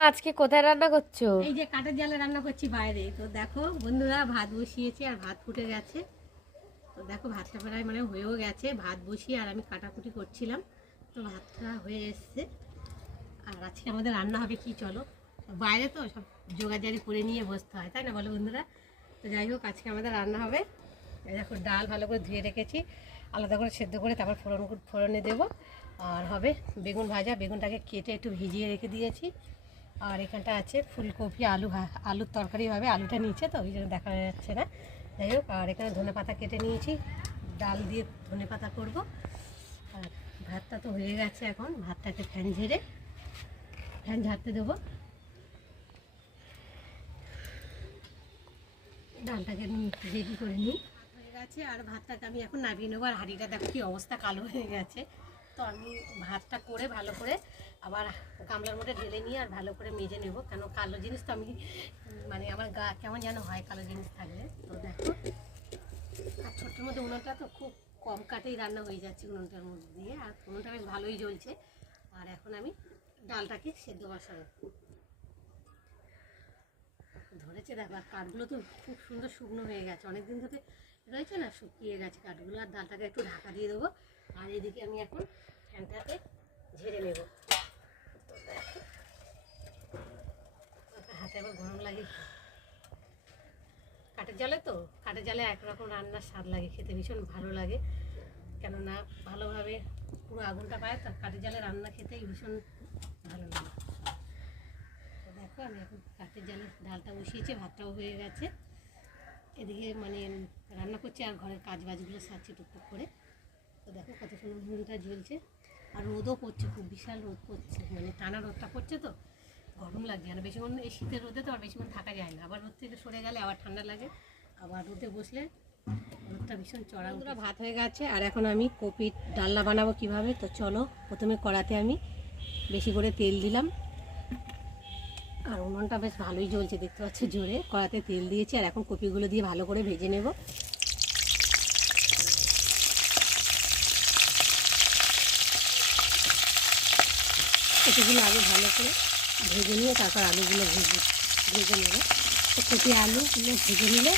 আজকে কোথায় রান্না করছো? এই যে কাঠের জালে রান্না করছি বাইরে। তো দেখো বন্ধুরা, ভাত বসিয়েছি আর ভাত ফুটে গেছে। তো দেখো ভাতটা প্রায় মানে হয়েও গেছে। ভাত বসিয়ে আর আমি কাটাকুটি করছিলাম, তো ভাতটা হয়ে এসছে। আর আজকে আমাদের রান্না হবে কি, চলো। বাইরে তো সব জোগাড়জারি করে নিয়ে বসতে হয়, তাই না বলো বন্ধুরা? তো যাই হোক, আজকে আমাদের রান্না হবে, এই দেখো ডাল ভালো করে ধুয়ে রেখেছি, আলাদা করে সেদ্ধ করে তারপর ফোড়নে দেবো। আর হবে বেগুন ভাজা, বেগুনটাকে কেটে একটু ভিজিয়ে রেখে দিয়েছি। আর এখানটা আছে ফুলকপি, আলুর তরকারি হবে। আলুটা নিচে তো ওই জন্য দেখা যাচ্ছে না। যাই হোক, আর এখানে ধনেপাতা কেটে নিয়েছি, ডাল দিয়ে ধনেপাতা করব। আর ভাতটা তো হয়ে গেছে, এখন ভাতটাকে ফ্যান ঝাড়তে দেবো। ডালটাকে রেডি করে নিই, হয়ে গেছে। আর ভাতটাকে আমি এখন নামিয়ে নেবো। আর হাঁড়িটা দেখো কি অবস্থা, কালো হয়ে গেছে। তো আমি ভাতটা করে ভালো করে আবার গামলার মধ্যে ঢেলে নিয়ে আর ভালো করে মেজে নেব, কেন কালো জিনিস তো আমি মানে আমার গা কেমন যেন হয় কালো জিনিস থাকলে। তো দেখো, আর ছোট্টোর মধ্যে উনুনটা তো খুব কম কাটেই রান্না হয়ে যাচ্ছে উনুনটার মধ্যে দিয়ে, আর উনুনটা বেশ ভালোই জ্বলছে। আর এখন আমি ডালটাকে সেদ্ধ বসাবো। ধরেছে দেখো, আর কাঠগুলো তো খুব সুন্দর শুকনো হয়ে গেছে, অনেকদিন ধরে রয়েছে না, শুকিয়ে গেছে কাঠগুলো। আর ডালটাকে একটু ঢাকা দিয়ে দেবো। আর এদিকে আমি এখন ফ্যানটাকে ঝেড়ে নেব। তো দেখো, হাতে আবার গরম লাগে। কাঠের জালে একরকম রান্নার স্বাদ লাগে, খেতে ভীষণ ভালো লাগে। কেননা ভালোভাবে পুরো আগুনটা পায়, তো কাঠের জালে রান্না খেতেই ভীষণ ভালো লাগে। তো দেখো, আমি এখন কাঠের জালে ডালটা বসিয়েছি, ভাতটাও হয়ে গেছে। এদিকে মানে রান্না করছি আর ঘরের কাজ বাজগুলো সারছি টুকটুক করে। তো দেখো কত সুন্দর উনুনটা জ্বলছে। আর রোদও পড়ছে, খুব বিশাল রোদ পড়ছে, মানে টানা রোদটা পড়ছে, তো গরম লাগছে। আর বেশিক্ষণ এই শীতের রোদে তো আর বেশিক্ষণ থাকা যায় না, আবার রোদ থেকে সরে গেলে আবার ঠান্ডা লাগে, আবার রোদে বসলে রোদটা ভীষণ চড়া। ভাত হয়ে গেছে, আর এখন আমি কপির ডালনা বানাবো কিভাবে, তো চলো। প্রথমে কড়াতে আমি বেশি করে তেল দিলাম, আর উনুনটা বেশ ভালোই জ্বলছে, দেখতে পাচ্ছ জোরে। কড়াতে তেল দিয়েছি, আর এখন কপিগুলো দিয়ে ভালো করে ভেজে নেব। কপিগুলো আগে ভালো করে ভেজে নিয়ে তারপর আলুগুলো ভেজে নেব। তো কপি আলুগুলো ভেজে নিলে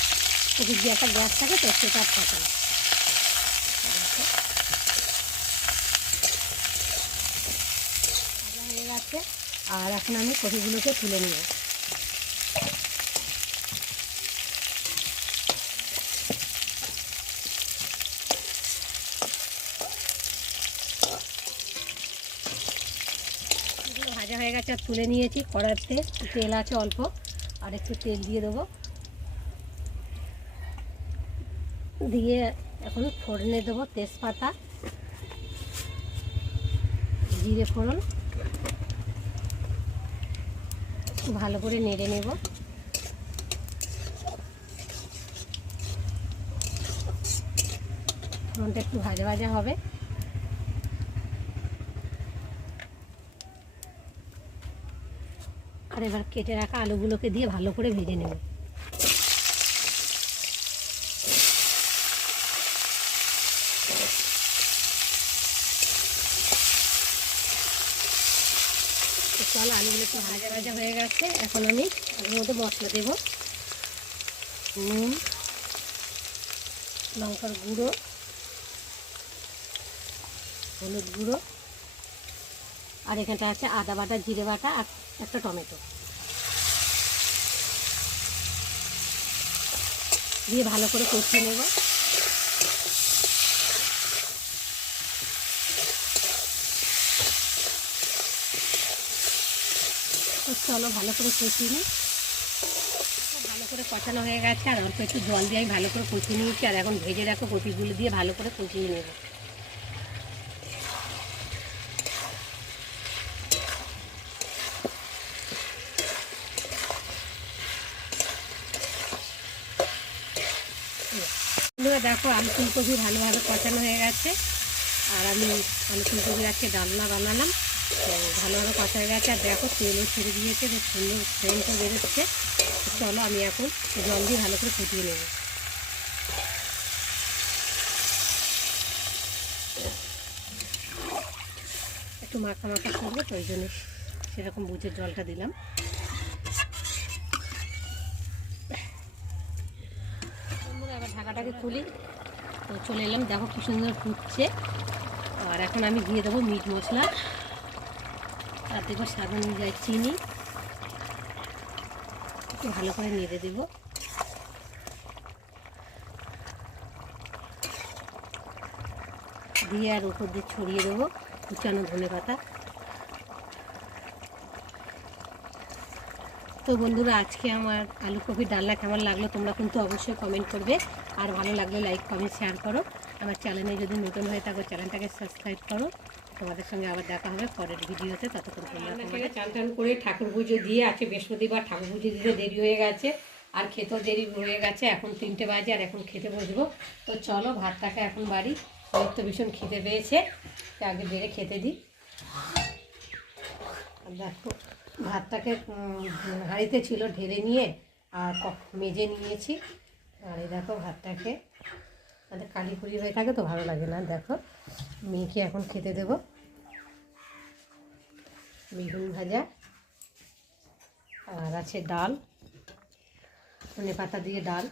কপির যে একটা গ্যাস থাকে, তো সেটা থাকে না। ভাজা হয়ে গেছে, আর এখন আমি কপিগুলোকে তুলে নেব। ভাজা হয়ে গেছে, আর তুলে নিয়েছি। কড়াইতে তেল আছে অল্প, আর একটু তেল দিয়ে দেবো। দিয়ে এখন ফোড়নে দেবো তেজপাতা, জিরে ফোড়ন, ভালো করে নেড়ে নেব। ফোড়নটা একটু ভাজা ভাজা হবে। আর এবার কেটে রাখা আলুগুলোকে দিয়ে ভালো করে ভেজে নেব। চলো, আলুগুলো একটু ভাজা ভাজা হয়ে গেছে। এখন আমি এর মধ্যে মশলা দেবো, নুন, লঙ্কার গুঁড়ো, হলুদ গুঁড়ো, আর এখানটা আছে আদা বাটা, জিরে বাটা, আর একটা টমেটো দিয়ে ভালো করে কষিয়ে নেব। তো চলো ভালো করে কষিয়ে নিই। ভালো করে কষানো হয়ে গেছে, আর অল্প একটু জল দিয়ে আমি ভালো করে কষিয়ে নিয়েছি। আর এখন ভেজে রাখো কপিগুলো দিয়ে ভালো করে কষিয়ে নেব। দেখো, আলু ফুলকপি ভালোভাবে কষানো হয়ে গেছে, আর আমি আলু ফুলকপির আজকে ডালনা বানালাম। তো ভালোভাবে কষা হয়ে গেছে, আর দেখো তেলও ছেড়ে দিয়েছে, বেশ সুন্দর সেন্টও বেরোচ্ছে। চলো, আমি এখন জল দিয়ে ভালো করে ফুটিয়ে নেব। একটু মাখা মাখা করবো, তো ওই জন্য সেরকম বুঝে জলটা দিলাম। আবার ঢাকাটাকে খুলি, তো চলে এলাম। দেখো কি সুন্দর ফুটছে। আর এখন আমি দিয়ে দেবো মিট মশলা, আর দেবো স্বাদ অনুযায়ী চিনি, একটু ভালো করে নেড়ে দেবো। দিয়ে আর উপর দিয়ে ছড়িয়ে দেবো কুচানো ধনেপাতা। তো বন্ধুরা, আজকে আমার আলু কপির ডালনা কেমন লাগলো তোমরা কিন্তু অবশ্যই কমেন্ট করবে, আর ভালো লাগলে লাইক কমেন্ট শেয়ার করো। আমার চ্যানেলে যদি নতুন হয়ে থাকো চ্যানেলটাকে সাবস্ক্রাইব করো। তোমাদের সঙ্গে আবার দেখা হবে পরের ভিডিওতে। ততক্ষণ তোমরা চান টান করে ঠাকুর পুজো দিয়ে, আজকে বৃহস্পতিবার, ঠাকুর পুজো দিতে দেরি হয়ে গেছে, আর খেতেও দেরি হয়ে গেছে। এখন 3টে বাজে, আর এখন খেতে বসবো। তো চলো ভাতটাকে এখন বাড়ি, তো ভীষণ খেতে পেয়েছে, আগে বেড়ে খেতে দিই। দেখো ভাতটাকে হাঁড়িতে ছিল, ঢেলে নিয়ে আর মেজে নিয়েছি। আর এই দেখো ভাতটাকে, তাহলে কালি কুড়ি হয়ে থাকে তো ভালো লাগে না। দেখো মেয়েকে এখন খেতে দেবো। বেগুন ভাজা, আর আছে ডাল, ধনেপাতা দিয়ে ডাল।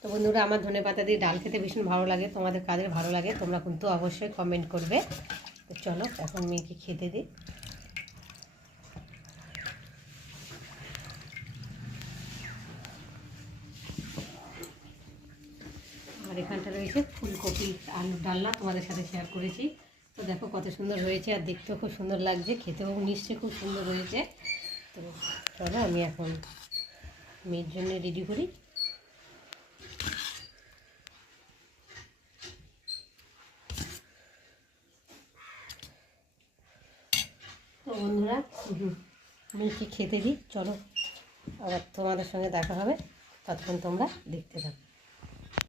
তো বন্ধুরা, আমার ধনেপাতা দিয়ে ডাল খেতে ভীষণ ভালো লাগে। তোমাদের কাদের ভালো লাগে তোমরা কিন্তু অবশ্যই কমেন্ট করবে। তো চলো এখন মেয়েকে খেতে দিই। আর এখানটা রয়েছে ফুলকপি আলুর ডালনা, তোমাদের সাথে শেয়ার করেছি। তো দেখো কত সুন্দর হয়েছে, আর দেখতেও খুব সুন্দর লাগছে, খেতেও নিশ্চয়ই খুব সুন্দর হয়েছে। তো চলো আমি এখন মেয়ের জন্য রেডি করি। তো বন্ধুরা, মেয়েকে খেতে দিই। চলো আবার তোমাদের সঙ্গে দেখা হবে, ততক্ষণ তোমরা দেখতে থাকো।